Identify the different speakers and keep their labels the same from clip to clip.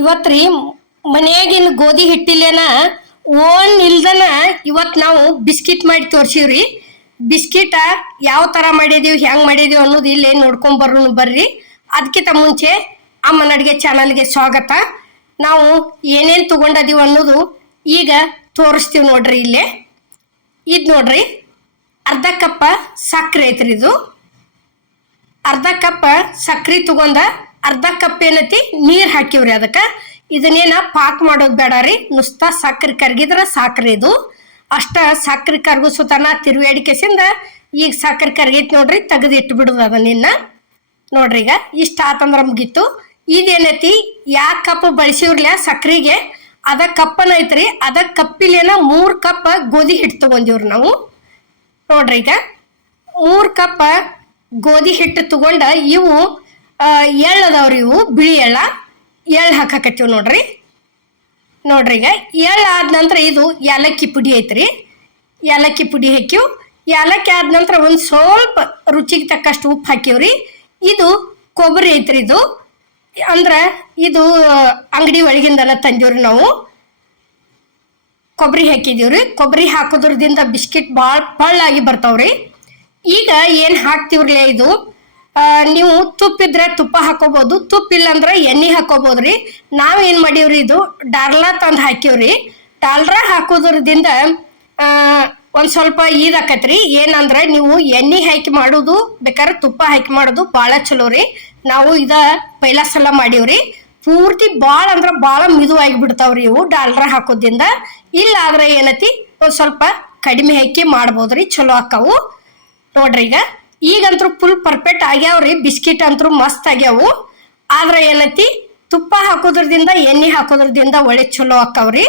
Speaker 1: ಇವತ್ರಿ ಮನೆಯಾಗಿನ ಗೋಧಿ ಹಿಟ್ಟಿಲೇನ ಓನ್ ಇಲ್ದನ ಇವತ್ತು ನಾವು ಬಿಸ್ಕಿಟ್ ಮಾಡಿ ತೋರ್ಸಿವ್ರಿ. ಬಿಸ್ಕಿಟ ಯಾವ ತರ ಮಾಡಿದೀವಿ, ಹೆಂಗೆ ಮಾಡಿದೀವಿ ಅನ್ನೋದು ಇಲ್ಲೇ ನೋಡ್ಕೊಂಡ್ ಬರೋಣ ಬರ್ರಿ. ಅದಕ್ಕಿಂತ ಮುಂಚೆ ಅಮ್ಮನ ಅಡುಗೆ ಚಾನಲ್ಗೆ ಸ್ವಾಗತ. ನಾವು ಏನೇನ್ ತೊಗೊಂಡದೀವಿ ಅನ್ನೋದು ಈಗ ತೋರಿಸ್ತೀವಿ ನೋಡ್ರಿ ಇಲ್ಲೇ. ಇದು ನೋಡ್ರಿ, ಅರ್ಧ ಕಪ್ಪ ಸಕ್ಕರೆ ಐತ್ರಿ ಇದು. ಅರ್ಧ ಕಪ್ ಸಕ್ಕರೆ ತಗೊಂಡ ಅರ್ಧ ಕಪ್ ಏನೈತಿ? ನೀರ್ ಹಾಕಿವ್ರಿ ಅದಕ್ಕ. ಇದನ್ನೇನ ಪಾಕ್ ಮಾಡೋದ್ ಬೇಡ ರೀ. ನುಸ್ತಾ ಸಕ್ಕರೆ ಕರ್ಗಿದ್ರ ಸಾಕ್ರಿ ಇದು. ಅಷ್ಟ ಸಕ್ಕರೆ ಕರ್ಗಿಸುತನ ತಿರುವೇಡಿಕೆಸಿಂದ ಈಗ ಸಕ್ಕರೆ ಕರ್ಗೈತಿ ನೋಡ್ರಿ, ತೆಗೆದು ಇಟ್ಟು ಬಿಡುದು ಅದನ್ನ ನೋಡ್ರಿ ಈಗ, ಇಷ್ಟ ಆತಂದ್ರ ಮುಗೀತು. ಏನೈತಿ ಯಾ ಕಪ್ ಬಳಸಿವ್ರಲ್ಲ ಸಕ್ರಿಗೆ? ಅದ ಕಪ್ಪನ ಐತ್ರಿ. ಅದ ಕಪ್ಪಿಲೇನ ಮೂರ್ ಕಪ್ ಗೋಧಿ ಹಿಟ್ಟು ತಗೊಂಡಿವ್ರಿ ನಾವು. ನೋಡ್ರಿ ಈಗ, ಮೂರ್ ಕಪ್ ಗೋಧಿ ಹಿಟ್ಟು ತಗೊಂಡ ಇವು ಆ, ಎಳ್ಳು ಅದಾವ್ರಿ ಇವು ಬಿಳಿ ಎಳ್ಳ. ಎಳ್ಳು ಹಾಕಕತ್ತೀವಿ ನೋಡ್ರಿ. ನೋಡ್ರಿ ಈಗ ಎಳ್ಳು ಆದ ನಂತರ ಇದು ಏಲಕ್ಕಿ ಪುಡಿ ಐತ್ರಿ. ಏಲಕ್ಕಿ ಪುಡಿ ಹಾಕಿವ್ ಏಲಕ್ಕಿ ಆದ ನಂತರ ಒಂದು ಸ್ವಲ್ಪ ರುಚಿಗೆ ತಕ್ಕಷ್ಟು ಉಪ್ಪು ಹಾಕಿವ್ರಿ ಇದು ಕೊಬ್ಬರಿ ಐತ್ರಿ ಇದು. ಅಂದ್ರೆ ಇದು ಅಂಗಡಿ ಒಳಗಿಂದನ ತಂದೀವ್ರಿ ನಾವು. ಕೊಬ್ಬರಿ ಹಾಕಿದೀವ್ರಿ. ಕೊಬ್ಬರಿ ಹಾಕೋದ್ರದಿಂದ ಬಿಸ್ಕಿಟ್ ಭಾಳ ಪಳ್ಳಾಗಿ ಬರ್ತಾವ್ರಿ. ಈಗ ಏನು ಹಾಕ್ತಿವ್ರಲ್ಲ ಇದು? ನೀವು ತುಪ್ಪಿದ್ರೆ ತುಪ್ಪ ಹಾಕೋಬಹುದು ತುಪ್ಪ ಇಲ್ಲಾಂದ್ರೆ ಎಣ್ಣೆ ಹಾಕೋಬಹುದ್ರಿ ನಾವ್ ಏನ್ ಮಾಡೀವ್ರಿ ಇದು? ಡಾಲ್ರಾ ತಂದು ಹಾಕಿವ್ರಿ. ಡಾಲ್ರಾ ಹಾಕೋದ್ರದಿಂದ ಒಂದ್ ಸ್ವಲ್ಪ ಇದಾಕತ್ರಿ ಏನಂದ್ರೆ ನೀವು ಎಣ್ಣೆ ಹಾಕಿ ಮಾಡೋದು, ಬೇಕಾದ್ರೆ ತುಪ್ಪ ಹಾಕಿ ಮಾಡೋದು ಭಾಳ ಚಲೋ ರೀ ನಾವು ಇದ ಪೈಲ ಸಲ ಮಾಡೀವ್ರಿ. ಪೂರ್ತಿ ಭಾಳ ಅಂದ್ರ ಭಾಳ ಮಿದುವಾಗಿ ಬಿಡ್ತಾವ್ರಿ ಇವು ಡಾಲ್ರಾ ಹಾಕೋದ್ರಿಂದ. ಇಲ್ಲ ಆದ್ರೆ ಏನತಿ, ಒಂದ್ ಸ್ವಲ್ಪ ಕಡಿಮೆ ಹಾಕಿ ಮಾಡ್ಬೋದ್ರಿ, ಚಲೋ ಆಕಾವು ನೋಡ್ರಿ ಈಗ. ಈಗಂತೂ ಫುಲ್ ಪರ್ಫೆಕ್ಟ್ ಆಗ್ಯಾವ್ರಿ ಬಿಸ್ಕಿಟ್ ಅಂತೂ ಮಸ್ತ್ ಆಗ್ಯಾವು. ಆದ್ರೆ ಏನೈತಿ, ತುಪ್ಪ ಹಾಕೋದ್ರದಿಂದ, ಎಣ್ಣೆ ಹಾಕೋದ್ರದಿಂದ ಒಳ್ಳೆ ಚಲೋ ಹಾಕವ್ರಿ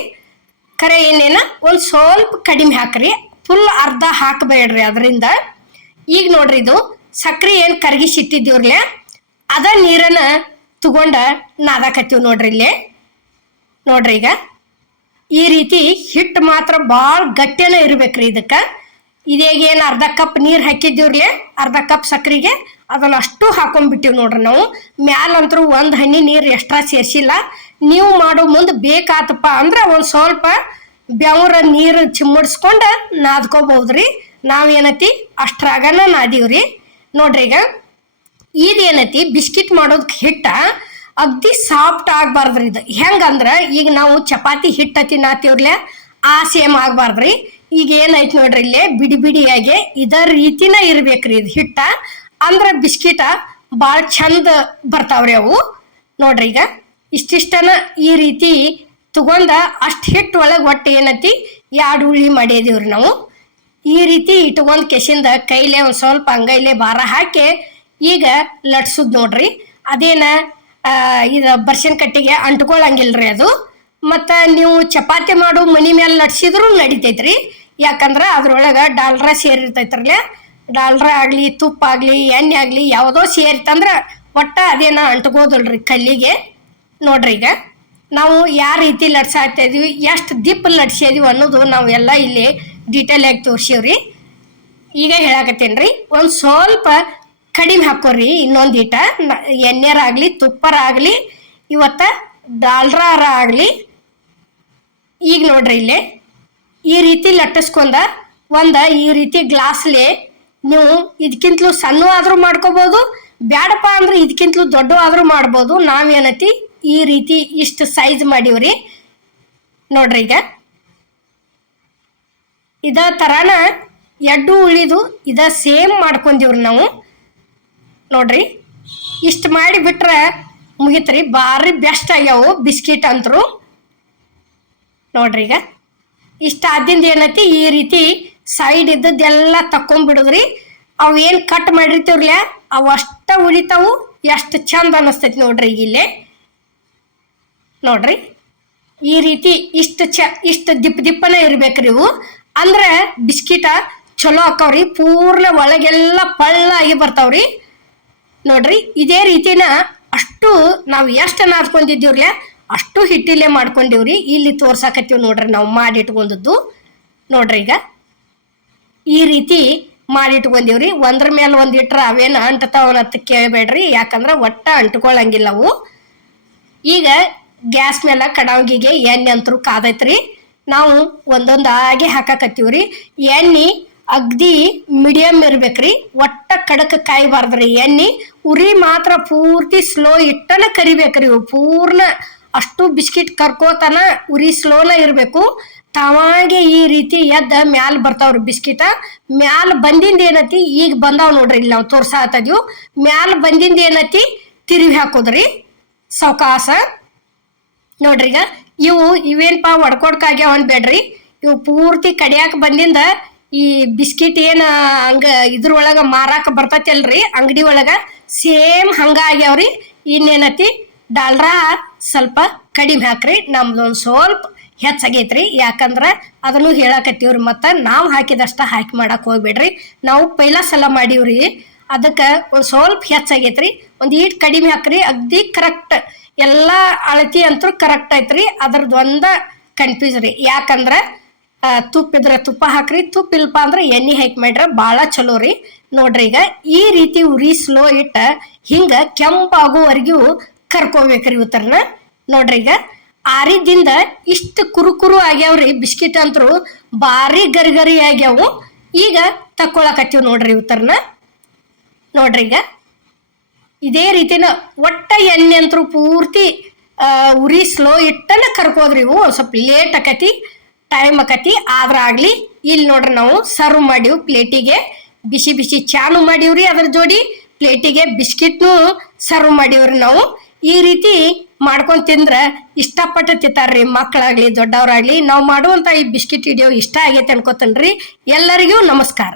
Speaker 1: ಖರೆ ಎಣ್ಣೆನ ಒಂದು ಸ್ವಲ್ಪ ಕಡಿಮೆ ಹಾಕ್ರಿ ಫುಲ್ ಅರ್ಧ ಹಾಕಬೇಡ್ರಿ ಅದರಿಂದ. ಈಗ ನೋಡ್ರಿ ಇದು, ಸಕ್ರೆ ಏನು ಕರಗಿಸಿಟ್ಟಿದ್ದೀವ್ರಲೆ ಅದ ನೀರನ್ನ ತಗೊಂಡ ನಾದಾಕತ್ತೀವಿ ನೋಡ್ರಿ ಇಲ್ಲಿ. ನೋಡ್ರಿ ಈಗ, ಈ ರೀತಿ ಹಿಟ್ಟು ಮಾತ್ರ ಭಾಳ ಗಟ್ಟಿನ ಇರ್ಬೇಕ್ರಿ ಇದಕ್ಕೆ. ಇದೇಗೇನು ಅರ್ಧ ಕಪ್ ನೀರು ಹಾಕಿದ್ದೀವ್ರಿ ಅರ್ಧ ಕಪ್ ಸಕ್ಕರೆಗೆ ಅದನ್ನ ಅಷ್ಟು ಹಾಕೊಂಡ್ಬಿಟ್ಟಿವಿ ನೋಡ್ರಿ ನಾವು. ಮ್ಯಾಲಂತರೂ ಒಂದು ಹನಿ ನೀರು ಎಕ್ಸ್ಟ್ರಾ ಸೇರಿಸಿಲ್ಲ. ನೀವು ಮಾಡೋ ಮುಂದೆ ಬೇಕಾತಪ್ಪ ಅಂದ್ರೆ ಒಂದು ಸ್ವಲ್ಪ ಬೆವರ ನೀರು ಚಿಮ್ಮಡಿಸ್ಕೊಂಡು ನಾದ್ಕೋಬಹುದ್ರಿ. ನಾವೇನತಿ? ಅಷ್ಟ್ರಾಗನ ನಾದೀವ್ರಿ. ನೋಡ್ರಿ ಈಗ. ಇದೇನೈತಿ? ಬಿಸ್ಕಿಟ್ ಮಾಡೋದಕ್ಕೆ ಹಿಟ್ಟ ಅಗ್ದಿ ಸಾಫ್ಟ್ ಆಗ್ಬಾರ್ದ್ರಿ ಇದು. ಹೆಂಗಂದ್ರ ಈಗ ನಾವು ಚಪಾತಿ ಹಿಟ್ಟ ತಿನ್ನತ್ತೀವ್ರಲ್ಲ ಆ ಸೇಮ್ ಆಗ್ಬಾರ್ದ್ರಿ. ಈಗ ಏನಾಯ್ತು ನೋಡ್ರಿ ಇಲ್ಲಿ ಬಿಡಿ ಬಿಡಿಯಾಗಿ ಇದ ರೀತಿನ ಇರ್ಬೇಕ್ರಿ ಇದು ಹಿಟ್ಟ. ಅಂದ್ರ ಬಿಸ್ಕಿಟ ಭಾಳ ಚಂದ ಬರ್ತಾವ್ರಿ ಅವು. ನೋಡ್ರಿ ಈಗ ಇಷ್ಟಿಷ್ಟನ ಈ ರೀತಿ ತಗೊಂಡ ಅಷ್ಟು ಹಿಟ್ಟು ಒಳಗೆ ಒಟ್ಟು ಏನತಿ? ಎರಡು ಉಳಿ ಮಾಡಿದೀವ್ರಿ ನಾವು. ಈ ರೀತಿ ಇಟ್ಕೊಂಡ್ ಕೆಸಿಂದ ಕೈಲೆ ಒಂದು ಸ್ವಲ್ಪ ಅಂಗೈಲೆ ಭಾರ ಹಾಕಿ ಈಗ ಲಟ್ಸುದ್ ನೋಡ್ರಿ. ಅದೇನ ಇದು ಬರ್ಸಿನ ಕಟ್ಟಿಗೆ ರೀ ಅದು. ಮತ್ತು ನೀವು ಚಪಾತಿ ಮಾಡು ಮನಿ ಮೇಲೆ ಲಟ್ಸಿದ್ರು ನಡಿತೈತ್ರಿ. ಯಾಕಂದ್ರೆ ಅದ್ರೊಳಗೆ ಡಾಲ್ರ ಸೇರಿರ್ತೈತ್ರಲ್ಲೇ ಡಾಲ್ರ ಆಗಲಿ, ತುಪ್ಪ ಆಗಲಿ, ಎಣ್ಣೆ ಆಗಲಿ ಯಾವುದೋ ಸೇರಿತಂದ್ರೆ ಒಟ್ಟ ಅದೇನ ಅಂಟ್ಕೋದಲ್ರಿ ಕಲ್ಲಿಗೆ. ನೋಡ್ರಿ ಈಗ, ನಾವು ಯಾವ ರೀತಿ ಲಟ್ಸಾಡ್ತಾ ಇದೀವಿ ಎಷ್ಟು ದಿಪ್ಪ ಲಟ್ಸಿದೀವಿ ಅನ್ನೋದು ನಾವು ಎಲ್ಲ ಇಲ್ಲಿ ಡೀಟೇಲ್ ಆಗಿ ತೋರ್ಸೀವ್ರಿ ಈಗ ಹೇಳಾಕತ್ತೇನ್ರಿ ರೀ ಒಂದು ಸ್ವಲ್ಪ ಕಡಿಮೆ ಹಾಕೋರಿ ಇನ್ನೊಂದು ಈಟ ಎಣ್ಣೆರಾಗ್ಲಿ ಆಗಲಿ, ತುಪ್ಪರ ಆಗಲಿ, ಇವತ್ತ ಡಾಲ್ರಾರ ಆಗಲಿ. ಈಗ ನೋಡ್ರಿ ಇಲ್ಲೇ ಈ ರೀತಿ ಲಟ್ಟಿಸ್ಕೊಂಡ ಒಂದ ಈ ರೀತಿ ಗ್ಲಾಸ್ಲಿ ನೀವು ಇದಕ್ಕಿಂತಲೂ ಸಣ್ಣ ಆದ್ರೂ ಮಾಡ್ಕೋಬಹುದು ಬ್ಯಾಡಪ್ಪ ಅಂದ್ರೆ ಇದಕ್ಕಿಂತಲೂ ದೊಡ್ಡ ಆದ್ರೂ ಮಾಡ್ಬೋದು. ನಾವೇನತಿ ಈ ರೀತಿ ಇಷ್ಟು ಸೈಜ್ ಮಾಡೀವ್ರಿ. ನೋಡ್ರಿ ಈಗ. ಇದ ತರಾನ ಎಡ್ಡು ಉಳಿದು ಇದ ಸೇಮ್ ಮಾಡ್ಕೊಂಡಿವ್ರಿ ನಾವು. ನೋಡ್ರಿ. ಇಷ್ಟು ಮಾಡಿ ಬಿಟ್ರೆ ಮುಗಿತ್ರಿ. ಭಾರಿ ಬೆಸ್ಟ್ ಆಗ್ಯಾವು. ಬಿಸ್ಕಿಟ್ ಅಂತರು ನೋಡ್ರಿ ಈಗ. ಇಷ್ಟ ಆದಿಂದ ಏನೈತಿ, ಈ ರೀತಿ ಸೈಡ್ ಇದ್ದದ್ದೆಲ್ಲ ತಕೊಂಡ್ಬಿಡುದ್ರಿ ಅವು ಏನು ಕಟ್ ಮಾಡಿರ್ತೀವ್ರಲ್ಲ ಅವು ಅಷ್ಟ ಉಳಿತಾವು ಎಷ್ಟು ಚಂದ ಅನಿಸ್ತೈತಿ ನೋಡ್ರಿ ಈಗ ಇಲ್ಲೇ ನೋಡ್ರಿ, ಈ ರೀತಿ ಇಷ್ಟು ಚ, ಇಷ್ಟು ದಿಪ್ಪ ದಿಪ್ಪನ ಇರ್ಬೇಕ್ರಿ ಇವು. ಅಂದ್ರೆ ಬಿಸ್ಕಿಟ ಚಲೋ ಹಾಕವ್ರಿ, ಪೂರ್ಣ ಒಳಗೆಲ್ಲ ಪಳ್ಳಾಗಿ ಬರ್ತಾವ್ರಿ. ನೋಡ್ರಿ, ಇದೇ ರೀತಿನ ಅಷ್ಟು ನಾವು ಎಷ್ಟು ನಾದ್ಕೊಂಡಿದ್ದೀವ್ರಲ್ಲ ಅಷ್ಟು ಹಿಟ್ಟಿಲ್ಲೇ ಮಾಡ್ಕೊಂಡಿವ್ರಿ. ಇಲ್ಲಿ ತೋರ್ಸಾಕತ್ತೀವಿ ನೋಡ್ರಿ ನಾವು ಮಾಡಿಟ್ಕೊಂಡದ್ದು. ನೋಡ್ರಿ ಈಗ. ಈ ರೀತಿ ಮಾಡಿಟ್ಕೊಂಡಿವ್ರಿ. ಒಂದ್ರ ಮೇಲೆ ಒಂದ್ ಇಟ್ರ ಅವೇನ ಅಂಟ್ತಾವನತ್ತ ಕೇಳಬೇಡ್ರಿ. ಯಾಕಂದ್ರೆ ಒಟ್ಟ ಅಂಟ್ಕೊಳ್ಳಂಗಿಲ್ಲ ಅವು. ಈಗ ಗ್ಯಾಸ್ ಮೇಲೆ ಕಡಾವಿಗೆ ಎಣ್ಣೆ ಅಂತರೂ ಕಾದೈತ್ರಿ. ನಾವು ಒಂದೊಂದಾಗಿ ಹಾಕಾಕತ್ತೀವ್ರಿ. ಎಣ್ಣೆ ಅಗ್ದಿ ಮೀಡಿಯಮ್ ಇರ್ಬೇಕ್ರಿ. ಒಟ್ಟ ಕಡಕ್ ಕಾಯಬಾರ್ದ್ರಿ ಎಣ್ಣೆ. ಉರಿ ಮಾತ್ರ ಪೂರ್ತಿ ಸ್ಲೋ ಇಟ್ಟನ ಕರಿಬೇಕ್ರಿ ಪೂರ್ಣ ಅಷ್ಟು ಬಿಸ್ಕಿಟ್ ಕರ್ಕೋತನ ಉರಿ ಸ್ಲೋನ ಇರಬೇಕು. ತಾವಾಗೆ ಈ ರೀತಿ ಎದ್ದ ಮ್ಯಾಲ ಬರ್ತಾವ್ರಿ ಬಿಸ್ಕಿಟ. ಮ್ಯಾಲ ಬಂದಿಂದ ಏನತಿ? ಈಗ ಬಂದಾವ್ ನೋಡ್ರಿ ಇಲ್ಲಿ ನಾವು ತೋರ್ಸಾತದ್ವು ಮ್ಯಾಲ ಬಂದಿಂದ ಏನತಿ? ತಿರುವಿ ಹಾಕೋದ್ರಿ. ಸಾವಕಾಸ. ನೋಡ್ರಿ ಈಗ, ಇವು ಇವೇನ್ಪಾ ಒಡ್ಕೊಡ್ಕಾಗ್ಯಾವ ಬೇಡ್ರಿ. ಇವು ಪೂರ್ತಿ ಕಡಿಯಾಕ ಬಂದಿಂದ ಈ ಬಿಸ್ಕಿಟ್ ಏನ ಹಂಗ ಇದ್ರೊಳಗ ಮಾರಾಕ ಬರ್ತೈತಿ ಅಲ್ರಿ ಅಂಗಡಿ ಒಳಗ, ಸೇಮ್ ಹಂಗ ಆಗ್ಯಾವ್ರಿ. ಇನ್ನೇನತಿ? ಡಾಲ್ರಾ ಸ್ವಲ್ಪ ಕಡಿಮೆ ಹಾಕ್ರಿ. ನಮ್ದೊಂದು ಸ್ವಲ್ಪ ಹೆಚ್ಚಾಗೈತ್ರಿ. ಯಾಕಂದ್ರೆ ಅದನ್ನು ಹೇಳಾಕತ್ತೀವ್ರಿ. ಮತ್ತು ನಾವು ಹಾಕಿದಷ್ಟ ಹಾಕಿ ಮಾಡಕ್ಕೆ ಹೋಗ್ಬೇಡ್ರಿ. ನಾವು ಪೈಲ ಸಲ ಮಾಡೀವ್ರಿ. ಅದಕ್ಕೆ ಒಂದು ಸ್ವಲ್ಪ ಹೆಚ್ಚಾಗೈತ್ರಿ. ಒಂದು ಈಟ್ ಕಡಿಮೆ ಹಾಕ್ರಿ. ಅಗ್ದಿ ಕರೆಕ್ಟ್ ಎಲ್ಲ ಅಳತಿ ಅಂತೂ ಕರೆಕ್ಟ್ ಐತ್ರಿ. ಅದ್ರದ್ದು ಒಂದ ಕನ್ಫ್ಯೂಸ್ ರೀ. ಯಾಕಂದ್ರೆ ತುಪ್ಪ ಇದ್ರೆ ತುಪ್ಪ ಹಾಕ್ರಿ. ತುಪ್ಪ ಇಲ್ಪ ಅಂದ್ರೆ ಎಣ್ಣೆ ಹಾಕಿ ಮಾಡ್ರೆ ಭಾಳ ಚಲೋ ರೀ. ನೋಡ್ರಿ ಈಗ ಈ ರೀತಿ ಉರಿ ಸ್ಲೋ ಇಟ್ಟ ಹಿಂಗ ಕೆಂಪಾಗುವರೆಗೂ ಕರ್ಕೋಬೇಕ್ರಿ ಉತ್ತರನ ನೋಡ್ರಿ ಈಗ, ಆರಿದಿಂದ ಇಷ್ಟು ಕುರುಕುರು ಆಗ್ಯಾವ್ರಿ ಬಿಸ್ಕಿಟ್ ಅಂತರು ಭಾರಿ ಗರಿಗರಿ ಆಗ್ಯಾವು. ಈಗ ತಕ್ಕೊಳಕತ್ತೀವಿ ನೋಡ್ರಿ ಉತ್ತರನ ನೋಡ್ರಿ ಈಗ, ಇದೇ ರೀತಿನ ಒಟ್ಟ ಎಣ್ಣೆ ಅಂತರು ಪೂರ್ತಿ ಉರಿ ಸ್ಲೋ ಇಟ್ಟನ ಕರ್ಕೋದ್ರಿ ಇವು. ಸ್ವಲ್ಪ ಲೇಟ್ ಆಕತಿ, ಟೈಮ್ ಆಕತಿ. ಆದ್ರ ಆಗ್ಲಿ ಇಲ್ಲಿ ನೋಡ್ರಿ ನಾವು ಸರ್ವ್ ಮಾಡಿವ್ ಪ್ಲೇಟಿಗೆ. ಬಿಸಿ ಬಿಸಿ ಚಾನು ಮಾಡೀವ್ರಿ ಅದ್ರ ಜೋಡಿ. ಪ್ಲೇಟಿಗೆ ಬಿಸ್ಕಿಟ್ನು ಸರ್ವ್ ಮಾಡೀವ್ರಿ ನಾವು. ಈ ರೀತಿ ಮಾಡ್ಕೊಂಡ್ ತಿಂದ್ರೆ ಇಷ್ಟಪಟ್ಟು ತಿಂತಾರ್ರಿ ಮಕ್ಕಳಾಗ್ಲಿ ದೊಡ್ಡವರಾಗ್ಲಿ. ನಾವು ಮಾಡುವಂತ ಈ ಬಿಸ್ಕಿಟ್ ವಿಡಿಯೋ ಇಷ್ಟ ಆಗೈತೆ ಅನ್ಕೋತನ್ರಿ. ಎಲ್ಲರಿಗೂ ನಮಸ್ಕಾರ.